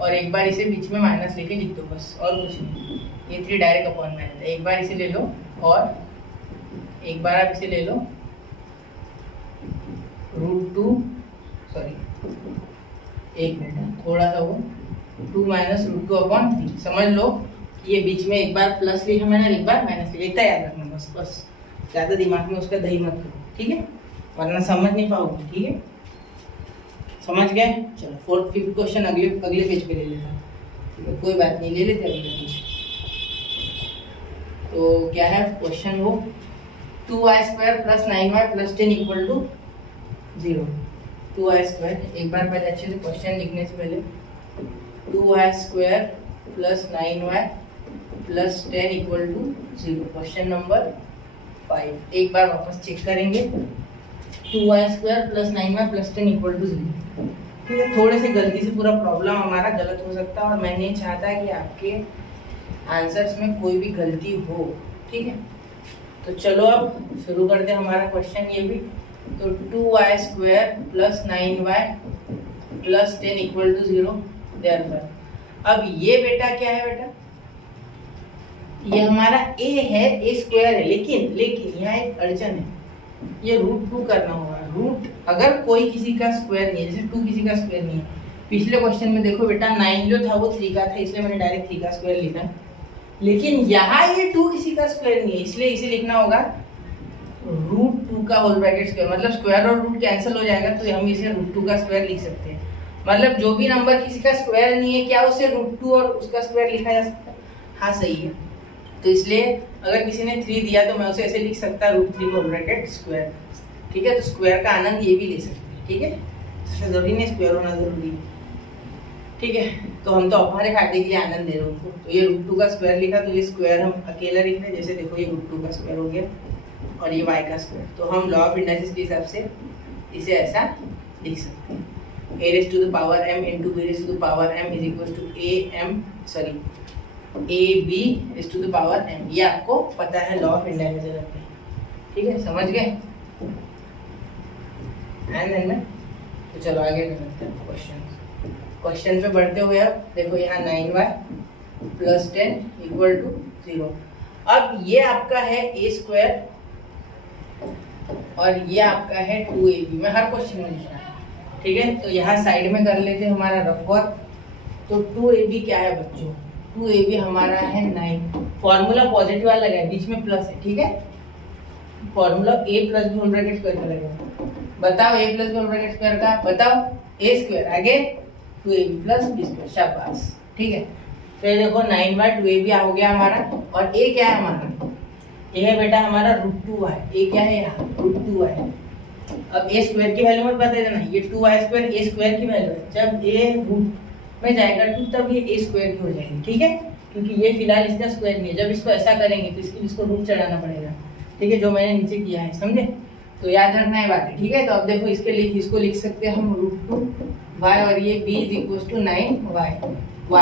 और एक बार इसे बीच में माइनस लेके लिख दो, बस और कुछ नहीं। ये 3 डायरेक्ट अपॉन में आता है। एक बार इसे ले लो, और एक बार आप इसे ले लो रूट 2, सॉरी एक मिनट, थोड़ा सा वो 2 माइनस रूट 2 अपॉन 3, समझ लो। ये बीच में एक बार प्लस लिखा मैंने, एक बार माइनस लिखा, इतना याद रखना बस, ज़्यादा दिमाग में उसका दही मत करो, ठीक है, वरना समझ नहीं पाओगे, ठीक है। समझ गए? चलो 4th 5th क्वेश्चन अगले पेज पे ले लेते हैं, ठीक है, कोई बात नहीं, ले लेते अगले पेज। तो क्या है क्वेश्चन वो, 2y square plus 9y plus 10 equal to 0। 2y square, एक बार पहले अच्छे से क्वेश्चन लिखने से पहले, 2y square plus 9y plus 10 equal to 0, question number 5। एक बार वापस चेक करेंगे, 2y square plus 9y plus 10 equal to 0, ठीक है। थोड़े से गलती से पूरा प्रॉब्लम हमारा गलत हो सकता है, और मैं नहीं चाहता कि आपके आंसर्स में कोई भी गलती हो, ठीक है। तो चलो अब शुरू करते हैं हमारा क्वेश्चन ये भी। तो 2y square plus 9y plus 10 equal to 0। Therefore अब ये बेटा क्या है बेटा, ये हमारा a है, a स्क्वायर है, लेकिन यहाँ एक अड़चन है, ये रूट 2 करना होगा। रूट अगर कोई किसी का स्क्वायर नहीं है, जैसे 2 किसी का स्क्वायर नहीं है, पिछले क्वेश्चन में देखो बेटा 9 जो था वो 3 का था, इसलिए मैंने डायरेक्ट 3 का स्क्वायर लिखा। लेकिन यहाँ ये 2 किसी का स्क्वायर नहीं है, इसलिए इसे लिखना होगा रूट 2 का होल ब्रैकेट स्क्वायर, मतलब स्क्वायर और रूट कैंसिल हो जाएगा, तो हम इसे रूट 2 का स्क्वायर लिख सकते हैं। मतलब जो भी नंबर किसी का स्क्वायर नहीं है, क्या उसे रूट 2 और उसका स्क्वायर लिखा जा सकता है? हाँ सही है। तो इसलिए अगर किसी ने 3 दिया तो मैं उसे ऐसे लिख सकता रूट 3 का होल ब्रैकेट स्क्वायर, ठीक है। तो स्क्वायर का आनंद ये भी ले सकते हैं, ठीक है, ऐसा जरूरी नहीं स्क्वायर होना जरूरी है, ठीक है। तो हम तो हमारे फायदे के लिए आनंद दे रहे हैं उनको। तो ये रूट 2 का स्क्वायर लिखा, तो ये स्क्वायर हम अकेला लिख रहे हैं, जैसे देखो ये रूट 2 का स्क्वायर हो गया, और ये y का स्क्वायर। तो हम लॉ ऑफ इंडाइसिस के हिसाब से इसे ऐसा लिख सकते हैं, a raised to the power m into b raised to the power m is equals to ab raised to the power m। ये आपको पता है लॉ ऑफ इंडाइसिस, ठीक है, समझ गए? तो चलो आगे करते हैं क्वेश्चन पे बढ़ते हुए। अब देखो यहाँ 9y प्लस 10 इक्वल टू 0। अब ये आपका है a स्क्वायर और ये आपका है 2ab। मैं हर क्वेश्चन में लिख रहा हूँ, ठीक है। तो यहाँ साइड में कर लेते हैं हमारा रफ वर्क। तो 2ab क्या है बच्चों? 2ab हमारा है 9, फॉर्मूला पॉजिटिव वाला लगा है, बीच में प्लस है, ठीक है। Formula A plus B whole bracket square का लगेगा। बताओ A plus B whole bracket square का, बताओ ए स्क्वायर आगे 2ab प्लस बी स्क्वायर, शाबाश। ठीक है, तो ये देखो 9/2ab हो गया हमारा। और ए क्या है हमारा, ये है बेटा हमारा √2y। ए क्या है यहाँ √2y। अब ए स्क्वायर की वैल्यू मत बता देना, ये 2y स्क्वायर ए स्क्वायर की वैल्यू है। जब ए रूट में जाएगा 2 तब ये ए स्क्वायर की हो जाएगी। ठीक है, क्योंकि ये फिलहाल इसका स्क्वायर नहीं है। जब इसको ऐसा करेंगे तो इसको रूट चढ़ाना पड़ेगा। ठीक है, जो मैंने नीचे किया है, समझे? तो याद रखना है बात। ठीक है, तो अब देखो इसको लिख सकते हैं हम √2y और ये b = 9y। y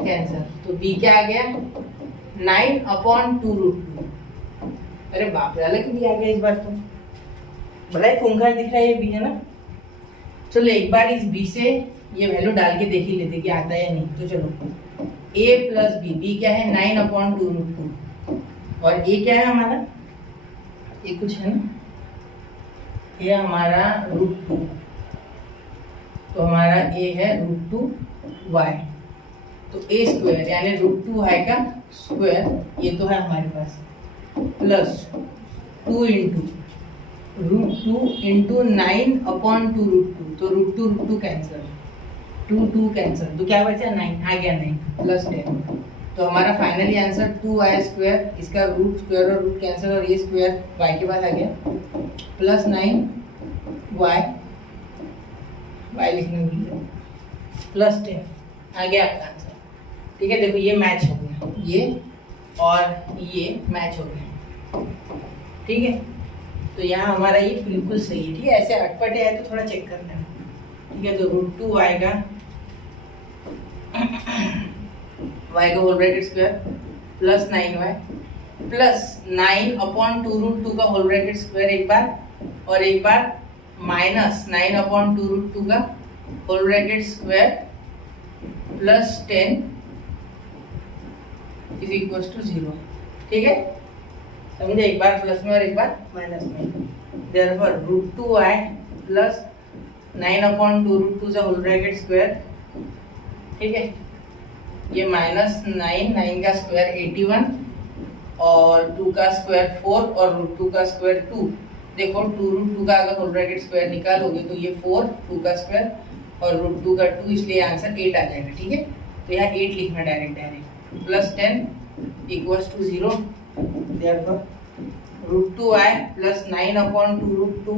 कैंसिल, तो b क्या आ गया 9/2√2। अरे बाप रे, अलग भी आ गया इस बार तो, भला ही खूंखार दिख रहा है ये b, है ना। चलो एक बार इस b से ये वैल्यू डाल के देख ही लेते कि आता है या नहीं। तो चलो a प्लस b क्या है 9/2√2 और a क्या है हमारा, ये कुछ है ना, ये हमारा √2, तो हमारा a है √2y। तो a स्क्वायर यानी √2y का स्क्वायर, ये तो है हमारे पास, प्लस 2 इंटू 9/2√2। तो √2 कैंसिल, 2 कैंसिल, तो क्या बचा 9 आ गया, 9 प्लस 10। तो हमारा फाइनली आंसर 2y स्क्वायर, इसका रूट स्क्वायर और रूट कैंसिल और ये स्क्वायर y के पास आ गया, प्लस 9y लिखने भूल गया, प्लस 10 आ गया आपका आंसर। ठीक है, देखो ये मैच हो गया, ये और ये मैच हो गया। ठीक है, तो यहाँ हमारा ये बिल्कुल सही है। ठीक है, ऐसे अटपटे है तो थोड़ा चेक करना है। ठीक है, तो √2y का y का whole bracket square plus 9y plus 9/2√2 का होल ब्रैकेट स्क्वायर एक बार, और एक बार माइनस 9/2√2 का होल ब्रैकेट स्क्वायर प्लस 10 = 0। ठीक है, समझे? एक बार प्लस में और एक बार माइनस में। देयरफॉर √2y प्लस 9/2√2 का होल ब्रैकेट स्क्वायर। ठीक है, ये माइनस 9 का स्क्वायर 81 और 2 का स्क्वायर 4 और √2 का स्क्वायर 2। देखो 2√2 का अगर होल ब्रैकेट स्क्वायर निकालोगे तो ये 4, 2 का स्क्वायर और √2 का 2, इसलिए आंसर 8 आ जाएगा। ठीक है, तो यहाँ 8 लिखना direct plus 10 = 0। Therefore √2y plus 9/2√2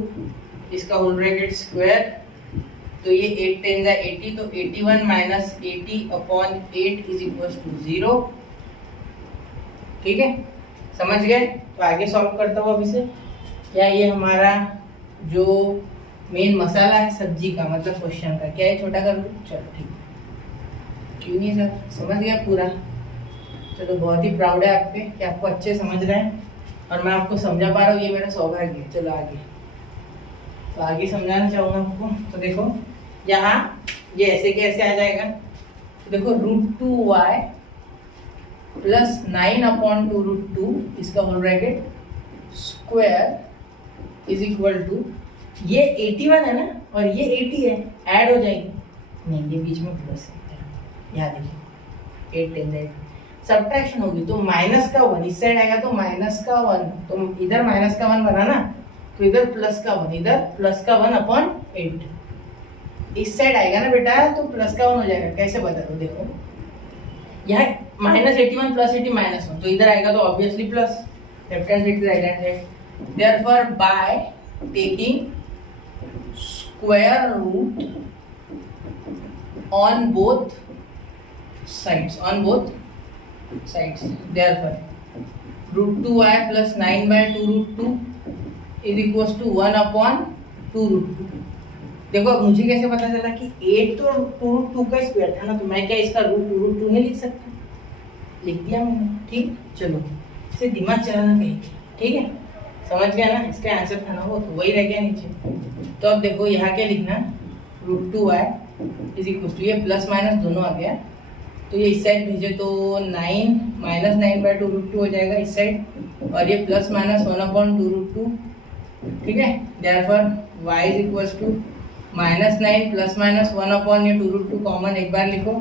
इसका होल ब्रैकेट स्क्वायर, तो ये 8 10 जा 80, तो 81 माइनस 80/8 = 0। ठीक है, समझ गए? तो आगे सॉल्व करता हूँ अब इसे। क्या ये हमारा जो मेन मसाला है सब्जी का, मतलब क्वेश्चन का, क्या है छोटा कर लूँ? चलो ठीक, क्यों नहीं सर, समझ गया पूरा। चलो बहुत ही प्राउड है आप पे कि आपको अच्छे समझ रहे हैं और मैं आपको समझा पा रहा हूँ, ये मेरा सौभाग्य है। चलो आगे, तो आगे समझाना चाहूँगा आपको। तो देखो यहाँ ये ऐसे कैसे आ जाएगा, तो देखो √2y प्लस 9/2√2 इसका होल ब्रैकेट स्क्वायर = ये 81 है ना और ये 80 है, ऐड हो जाएगी, नहीं ये बीच में प्लस है, यहाँ देखिए 8 10 8 सब्ट्रैक्शन होगी, तो माइनस का 1 इस साइड आएगा, तो माइनस का 1, तो इधर माइनस का 1 बना ना, तो इधर प्लस का 1, इधर प्लस का 1/8 इस साइड आएगा ना बेटा, तो प्लस का 1 हो जाएगा। कैसे बता दो, देखो यहाँ -81 प्लस 80 -1, तो इधर आएगा तो obviously plus, left hand side right hand side. Therefore by taking square root on both sides, therefore √2y plus 9/2√2 = 1/2√2। देखो अब मुझे कैसे पता चला कि 8 तो √2 का स्क्वायर था ना, तो मैं क्या इसका √2 नहीं लिख सकता? लिख दिया मैंने। ठीक, चलो इसे दिमाग चलाना कहीं, ठीक है, समझ गया ना? इसका आंसर था ना वो, तो वही रह गया नीचे। तो अब देखो यहाँ क्या लिखना, √2y = ये प्लस माइनस दोनों आ गया, तो ये इस साइड भेजे तो 9 -9/2√2 हो जाएगा इस साइड, और ये प्लस माइनस 1/2√2। ठीक है, therefore y = -9 plus minus 1/2√2 common एक बार लिखो,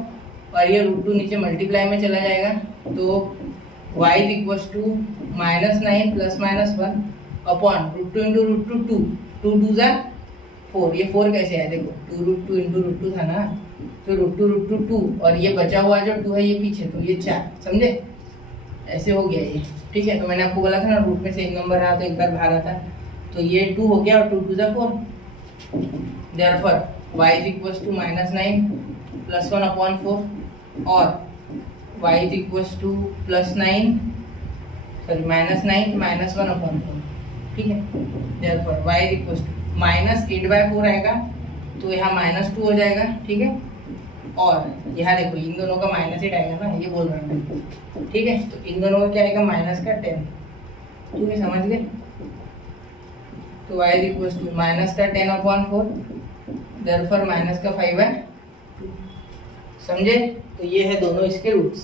और ये √2 नीचे मल्टीप्लाई में चला जाएगा, तो y = -9 plus minus 1 upon √2 into √2 2, 2 2 जा 4, ये 4 कैसे है देखो, 2 √2 इंटू √2 था ना, तो √2 2 और ये बचा हुआ जो 2 है ये पीछे, तो ये 4, समझे, ऐसे हो गया ये, ठीक है। तो मैंने आपको बोला था ना रूट में से एक नंबर रहा तो एक बार बाहर आता, तो ये 2 हो गया और 2 2 जा 4, therefore y is equals to -9 plus 1 upon 4 और y is equals to +9 sorry -9 -1 upon 4, ठीक है। Therefore y is equals to -8/4 आएगा, तो यहाँ -2 हो जाएगा, ठीक है। और यहाँ देखो इन दोनों का -8 आएगा ना, ये बोल रहा हूँ, ठीक है। तो इन दोनों का क्या आएगा, -10, ठीक है, समझ गए। तो y is equals to -10 upon 4, therefore -5/2, समझे। तो ये है दोनों इसके roots.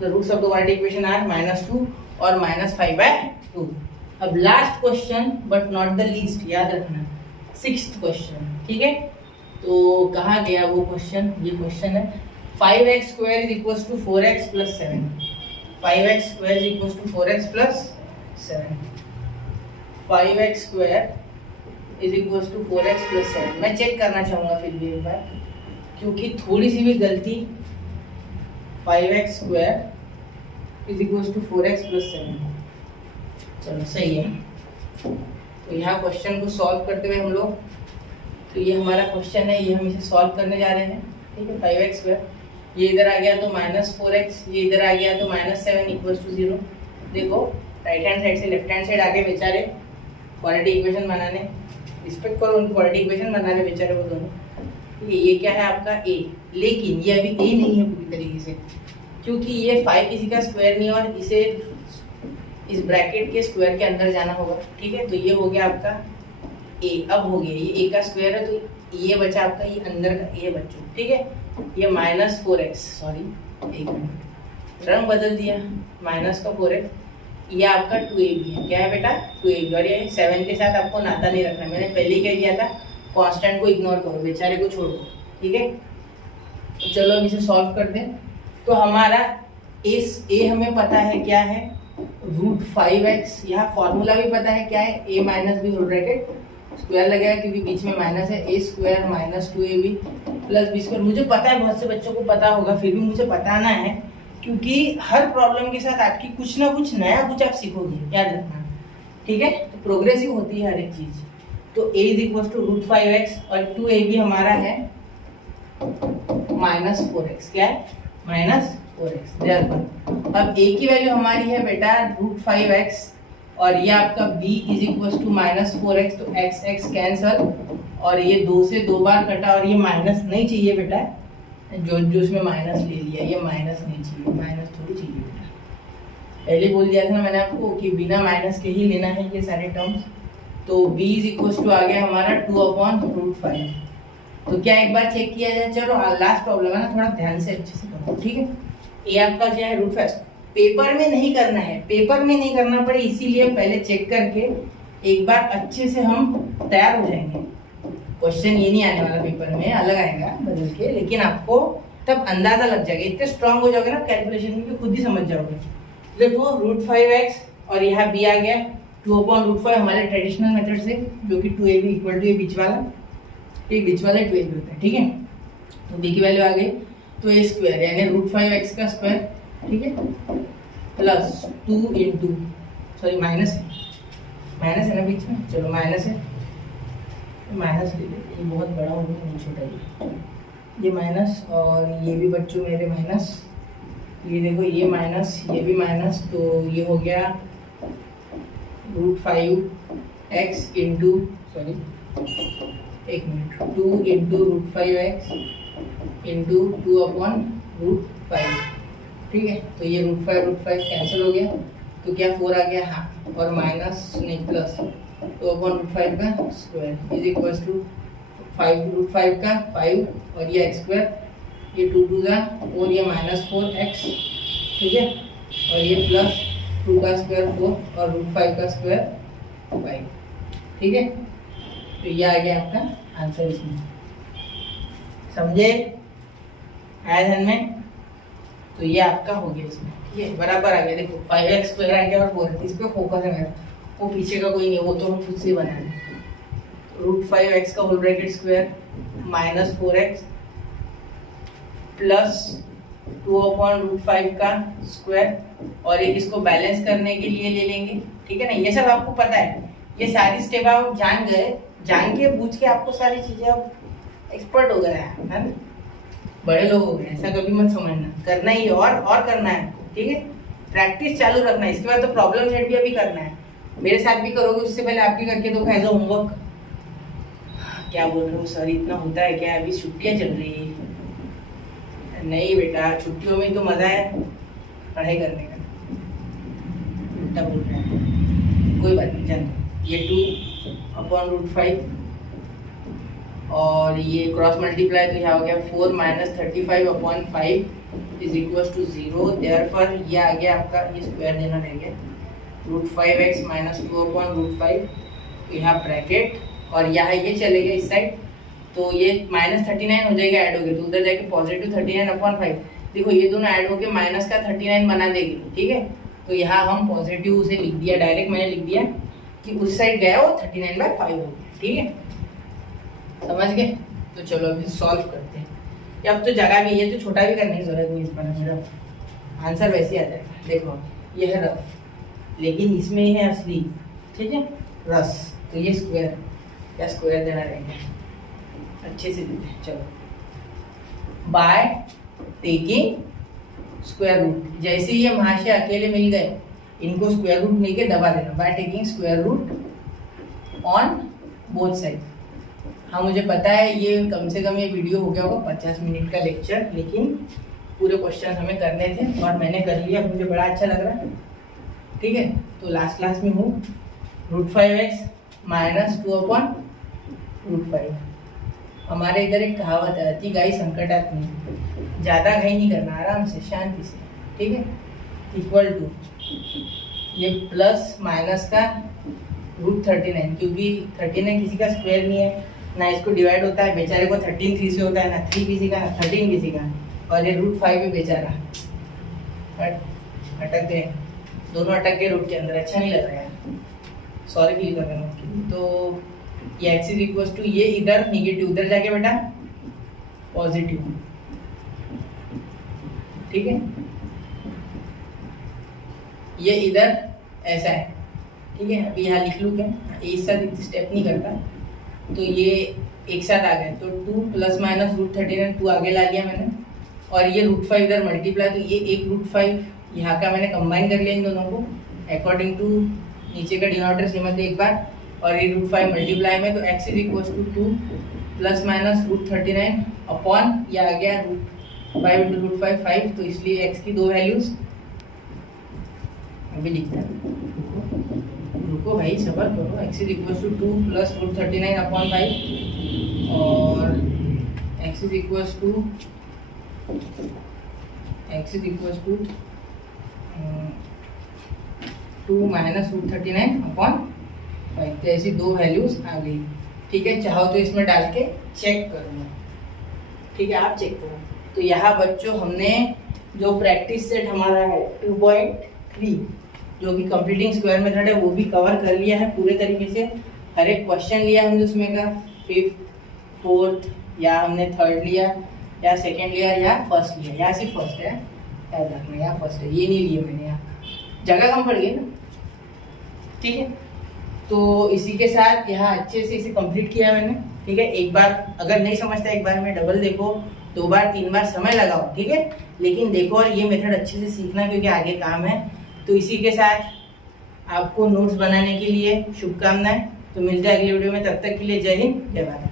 The roots of the quadratic equation are -2 और -5/2। अब last question but not the least, याद रखना, 6th क्वेश्चन, ठीक है। तो कहाँ गया वो क्वेश्चन, ये क्वेश्चन है 5x² is equals to 4x plus 7, 5x² is equals to 4x plus 7, 5x² is equals to 4x plus 7। मैं चेक करना चाहूँगा फिर भी एक बार, क्योंकि थोड़ी सी भी गलती, 5x² is equals to 4x plus 7, चलो सही है। तो यहाँ क्वेश्चन को सॉल्व करते हुए हम लोग, तो ये हमारा क्वेश्चन है, ये हम इसे सॉल्व करने जा रहे हैं, ठीक है। 5x², ये इधर आ गया तो -4x, ये इधर आ गया तो -7 इक्वल्स टू 0। देखो राइट हैंड साइड से लेफ्ट हैंड साइड आगे बेचारे क्वाड्रेटिक इक्वेशन बनाने, रिस्पेक्ट करो उनकी, क्वाड्रेटिक इक्वेशन बनाने बेचारे वो दोनों। ये क्या है आपका a, लेकिन ये अभी a नहीं है पूरी तरीके से, क्योंकि ये 5 किसी का स्क्वायर नहीं है और इसे इस ब्रैकेट के स्क्वायर के अंदर जाना होगा, ठीक है। तो ये हो गया आपका a, अब हो गया ये a का स्क्वायर है, तो ये बचा आपका ये अंदर का a बच्चों, ठीक है। ये -4x, सॉरी एक मिनट, रंग बदल दिया, -4x, ये आपका 2ab है, क्या है बेटा 2ab, और ये 7 के साथ आपको नाता नहीं रखना, मैंने पहले क्या किया था, कांस्टेंट को इग्नोर करो, बेचारे को छोड़ दो, ठीक है। तो चलो अब इसे सॉल्व कर दें। तो हमारा a हमें पता है क्या है, √5x, यहाँ फॉर्मूला भी पता है क्या है, a minus b whole bracket square लगेगा क्योंकि बीच में माइनस है, a² minus 2ab plus b²। मुझे पता है बहुत से बच्चों को पता होगा, फिर भी मुझे बताना है, क्योंकि हर प्रॉब्लम के साथ आपकी कुछ ना कुछ नया कुछ आप सीखोगे, याद रखना, ठीक है। तो प्रोग्रेसिव होती है हर एक चीज। तो a is equal to √5x और 2ab हमारा है -4x, क्या है -4x। देयरफॉर अब a की वैल्यू हमारी है बेटा √5x और ये आपका b is equal to -4x, तो x कैंसल, और ये 2 से 2 बार कटा और ये माइनस नहीं चाहिए बेटा, जो इसमें माइनस ले लिया, ये माइनस नहीं चाहिए, माइनस थोड़ी चाहिए बेटा। पहले बोल दिया था ना मैंने आपको कि बिना माइनस के ही लेना है ये सारे टर्म्स। तो b इज इक्वल टू आ गया हमारा 2/√5। तो क्या एक बार चेक किया जाए, चलो लास्ट प्रॉब्लम है ना, थोड़ा ध्यान से अच्छे से करो, ठीक है। ये आपका क्या है √5, पेपर में नहीं करना है, पेपर में नहीं करना पड़े इसीलिए पहले चेक करके एक बार अच्छे से हम तैयार हो जाएंगे। क्वेश्चन ये नहीं आने वाला पेपर में, अलग आएगा बदल के, लेकिन आपको तब अंदाजा लग जाएगा, इतने स्ट्रांग हो जाओगे ना कैलकुलेशन में कि खुद ही समझ जाओगे। देखो √5x और यहाँ b आ गया 2/√5 हमारे ट्रेडिशनल मेथड से, जो कि 2ab इक्वल टू ये बीच वाला, ठीक, बीच वाला 2ab होता है, ठीक है। तो b की वैल्यू आ गई, तो a² यानी √5x का स्क्वायर, ठीक है, प्लस 2 इंटू, सॉरी माइनस है ना बीच में, चलो माइनस है, माइनस ले लेते, ये बहुत बड़ा हो गया, नहीं छोटा ये माइनस, और ये भी बच्चों मेरे माइनस, ये देखो ये माइनस, ये भी माइनस, तो ये हो गया √5x इंटू, सॉरी एक मिनट, 2 इंटू √5x इंटू 2/√5, ठीक है। तो ये √5 कैंसिल हो गया, तो क्या 4 आ गया, हाँ, और माइनस नहीं प्लस 2/√5 का स्क्वायर इज इक्वल टू 5√5 का 5 और ये x², ये 2 2 का 4, ये -4x, ठीक है, और ये प्लस 2 का स्क्वायर 4 और √5 का स्क्वायर 5, ठीक है। तो ये आ गया आपका आंसर इसमें, समझे, आया ध्यान में। तो ये आपका हो गया इसमें, ये बराबर आ गया, देखो 5x² आ गया और 4, इस पे फोकस है मेरा, वो पीछे का कोई नहीं, वो तो हम खुद से बना लें। √5x का whole bracket square minus 4x plus 2/√5 का स्क्वायर, और एक इसको बैलेंस करने के लिए ले लेंगे, ठीक है ना। ये सब आपको पता है, ये सारी स्टेप आप जान गए, जान के बूझ के आपको सारी चीजें अब एक्सपर्ट हो गए है ना, बड़े लोग हो गए। ऐसा कभी मत समझना, करना ही और करना है, ठीक है। प्रैक्टिस चालू रखना है, इसके बाद तो प्रॉब्लम सेट भी अभी करना है, मेरे साथ भी करोगे, उससे पहले आप भी करके दो एज अ होमवर्क। क्या बोल रहे हो सर, इतना होता है क्या, अभी छुट्टियां चल रही है? नहीं बेटा, छुट्टियों में तो मजा है पढ़ाई करने का, उल्टा बोल रहे हैं, कोई बात नहीं, चलो। ये 2/√5 और ये क्रॉस मल्टीप्लाई तो यहाँ हो गया 4 - 35/5 इज इक्वल टू 0। देयरफॉर ये आ गया आपका, ये स्क्वायर देना रह गया, √5x - 2/√5, यहाँ ब्रैकेट, और यहाँ ये चलेगा इस साइड, तो ये -39 हो जाएगा ऐड हो गया, तो उधर जाके पॉजिटिव 39/5। देखो ये दोनों ऐड होके माइनस का 39 बना देगी, ठीक है। तो यहाँ हम पॉजिटिव उसे लिख दिया, डायरेक्ट मैंने लिख दिया कि उस साइड गया वो 39/5 हो गया, ठीक है, समझ गए। तो चलो अभी सॉल्व करते हैं। अब तो जगह भी, ये तो छोटा भी करने की जरूरत नहीं इस पर, मेरा आंसर वैसे ही आ जाएगा। देखो ये है रफ, लेकिन इसमें है असली, ठीक है, रस। तो ये स्क्वायर, क्या स्क्वायर देना रहेगा, अच्छे से देते हैं। चलो, बाय टेकिंग स्क्वायर रूट, जैसे ये वहां से अकेले मिल गए, इनको स्क्वायर रूट लेके दबा देना, by taking square root on both side. हाँ मुझे पता है ये कम से कम ये वीडियो हो गया होगा 50 मिनट का लेक्चर, लेकिन पूरे क्वेश्चन हमें करने थे और मैंने कर लिया, मुझे बड़ा अच्छा लग रहा है, ठीक है। तो लास्ट क्लास में हूँ, √5x - 2/√5। हमारे इधर एक कहावत है, अति गाई संकटात नहीं, ज़्यादा घाई नहीं करना, आराम से शांति से, ठीक है। इक्वल टू ये प्लस माइनस का √39, क्योंकि 39 किसी का स्क्वायर नहीं है ना, इसको डिवाइड होता है, बेचारे को 13 3 से होता है ना, 3 किसी का, 13 किसी का, और ये √5 भी बेचारा अटक गए, दोनों अटक गए रूट के अंदर, अच्छा नहीं लग रहा है, सॉरी फील कर रहा हूँ। तो ये x इज इक्वल टू, ये इधर निगेटिव, उधर जाके बेटा पॉजिटिव, ठीक है, ये इधर ऐसा है, ठीक है। अभी यहाँ लिख लूँ क्या, एक साथ स्टेप नहीं करता, तो ये एक साथ आ गए, तो 2 ± √39, 2 आगे ला लिया मैंने, और ये √5 इधर मल्टीप्लाई, तो ये एक √5 यहाँ का मैंने कंबाइन कर लिया इन दोनों को अकॉर्डिंग टू नीचे का डिनोमिनेटर समझ दे एक बार, और ये √5 मल्टीप्लाई में, तो x is equal to 2 ± √39 upon, ये आ गया √5 × √5 5, तो इसलिए x की दो वैल्यूज अभी लिखता है, रुको भाई सबर करो। x is equal to 2 + √39 upon 5, और x is equal to 2 - √39 upon 5, तो ऐसी दो वैल्यूज आ गई, ठीक है। चाहो तो इसमें डाल के चेक करो, ठीक है, आप चेक करो। तो यहाँ बच्चों हमने जो प्रैक्टिस सेट हमारा है 2.3, जो कि कंप्लीटिंग स्क्वायर मेथड है, वो भी कवर कर लिया है पूरे तरीके से। हर एक क्वेश्चन लिया हमने उसमें का, 5th 4th, या हमने 3rd लिया, या 2nd लिया, या 1st लिया, यहाँ सिर्फ 1st है, याद रखना, यहाँ 1st है, ये नहीं लिया मैंने, यहाँ जगह कम पड़ गई ना, ठीक है। तो इसी के साथ यहाँ अच्छे से इसे कंप्लीट किया मैंने, ठीक है। एक बार अगर नहीं समझता, एक बार में डबल देखो, 2 बार 3 बार समय लगाओ, ठीक है, लेकिन देखो और ये मेथड अच्छे से सीखना, क्योंकि आगे काम है। तो इसी के साथ आपको नोट्स बनाने के लिए शुभकामनाएं। तो मिलते हैं अगले वीडियो में, तब तक के लिए जय हिंद, जय भारत।